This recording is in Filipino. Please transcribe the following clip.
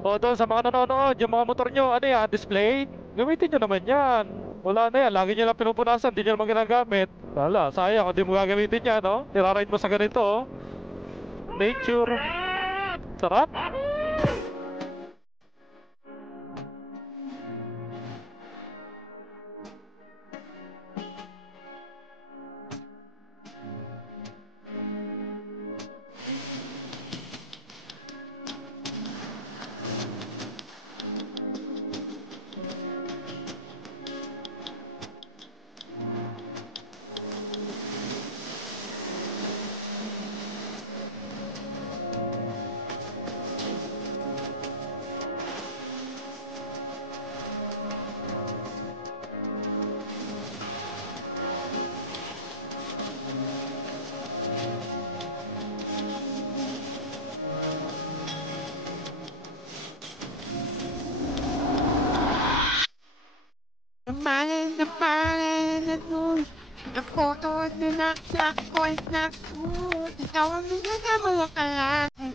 O doon sa mga nanonood, yung mga motor nyo, ano yan, display? Gamitin nyo naman yan. Wala na yan, lagi nyo lang pinupunasan, di nyo naman ginagamit. Wala, sayang, hindi mo gagamitin yan, no? Niraride mo sa ganito, oh. Nature. Sarap. The man, the photo is in that black voice, that food. Now I'm gonna have a look at that.